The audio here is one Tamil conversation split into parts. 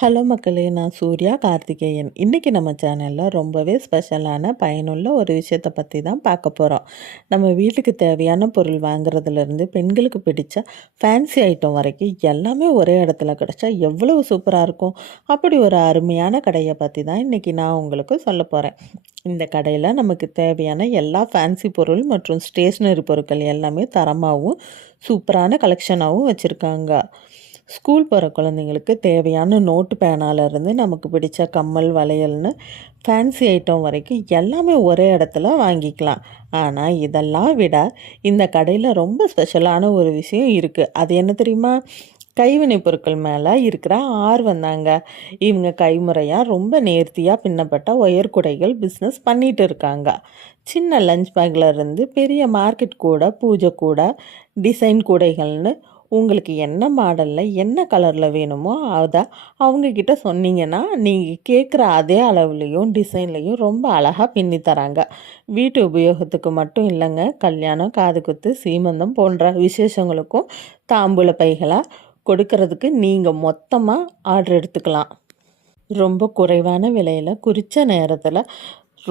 ஹலோ மக்களே, நான் சூர்யா கார்த்திகேயன். இன்றைக்கி நம்ம சேனலில் ரொம்பவே ஸ்பெஷலான பயனுள்ள ஒரு விஷயத்தை பற்றி தான் பார்க்க போகிறோம். நம்ம வீட்டுக்கு தேவையான பொருள் வாங்குறதுலேருந்து பெண்களுக்கு பிடிச்ச ஃபேன்சி ஐட்டம் வரைக்கும் எல்லாமே ஒரே இடத்துல கிடச்சா எவ்வளவு சூப்பராக இருக்கும். அப்படி ஒரு அருமையான கடையை பற்றி தான் இன்றைக்கி நான் உங்களுக்கு சொல்ல போகிறேன். இந்த கடையில் நமக்கு தேவையான எல்லா ஃபேன்சி பொருள் மற்றும் ஸ்டேஷ்னரி பொருட்கள் எல்லாமே தரமாகவும் சூப்பரான கலெக்ஷனாகவும் வச்சுருக்காங்க. ஸ்கூல் போகிற குழந்தைங்களுக்கு தேவையான நோட்டு பேனாலேருந்து நமக்கு பிடிச்ச கம்மல் வளையல்னு ஃபேன்சி ஐட்டம் வரைக்கும் எல்லாமே ஒரே இடத்துல வாங்கிக்கலாம். ஆனால் இதெல்லாம் விட இந்த கடையில் ரொம்ப ஸ்பெஷலான ஒரு விஷயம் இருக்குது. அது என்ன தெரியுமா? கைவினை பொருட்கள் மேலே இருக்கிற ஆர்வம் தாங்க. இவங்க கைமுறையாக ரொம்ப நேர்த்தியாக பின்னப்பட்ட ஒயர் குடைகள் பிஸ்னஸ் பண்ணிகிட்டு இருக்காங்க. சின்ன லஞ்ச் பேக்கில் இருந்து பெரிய மார்க்கெட் கூட, பூஜை கூட, டிசைன் கூடைகள்னு உங்களுக்கு என்ன மாடலில் என்ன கலரில் வேணுமோ அதை அவங்கக்கிட்ட சொன்னீங்கன்னா நீங்கள் கேட்குற அதே அளவுலேயும் டிசைன்லேயும் ரொம்ப அழகாக பின்னி தராங்க. வீட்டு உபயோகத்துக்கு மட்டும் இல்லைங்க, கல்யாணம், காதுகுத்து, சீமந்தம் போன்ற விசேஷங்களுக்கும் தாம்பூல பைகளாக கொடுக்கறதுக்கு நீங்கள் மொத்தமாக ஆர்டர் எடுத்துக்கலாம். ரொம்ப குறைவான விலையில் குறித்த நேரத்தில்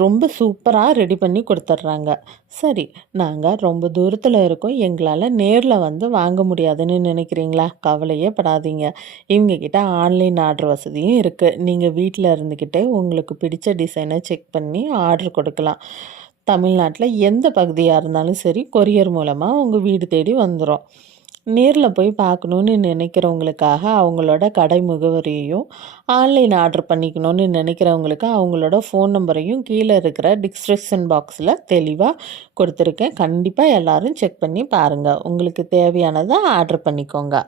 ரொம்ப சூப்பராக ரெடி பண்ணி கொடுத்துட்றாங்க. சரி, நாங்கள் ரொம்ப தூரத்தில் இருக்கோம், எங்களால் நேரில் வந்து வாங்க முடியாதுன்னு நினைக்கிறீங்களா? கவலையே படாதீங்க. இவங்கக்கிட்ட ஆன்லைன் ஆர்டர் வசதியும் இருக்குது. நீங்கள் வீட்டில் இருந்துக்கிட்டே உங்களுக்கு பிடிச்ச டிசைனை செக் பண்ணி ஆர்டர் கொடுக்கலாம். தமிழ்நாட்டில் எந்த பகுதியாக இருந்தாலும் சரி, கொரியர் மூலமாக உங்கள் வீடு தேடி வந்துடும். நேரில் போய் பார்க்கணுன்னு நினைக்கிறவங்களுக்காக அவங்களோட கடை முகவரியையும், ஆன்லைன் ஆர்டர் பண்ணிக்கணும்னு நினைக்கிறவங்களுக்கு அவங்களோட ஃபோன் நம்பரையும் கீழே இருக்கிற டிஸ்கிரிப்ஷன் பாக்ஸில் தெளிவாக கொடுத்துருக்கேன். கண்டிப்பாக எல்லோரும் செக் பண்ணி பாருங்கள். உங்களுக்கு தேவையானதை ஆர்டர் பண்ணிக்கோங்க.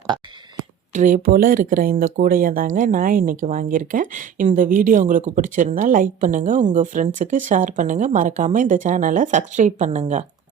ட்ரே போல் இருக்கிற இந்த கூடையை தாங்க நான் இன்றைக்கி வாங்கியிருக்கேன். இந்த வீடியோ உங்களுக்கு பிடிச்சிருந்தா லைக் பண்ணுங்கள், உங்கள் ஃப்ரெண்ட்ஸுக்கு ஷேர் பண்ணுங்கள், மறக்காமல் இந்த சேனலை சப்ஸ்கிரைப் பண்ணுங்கள்.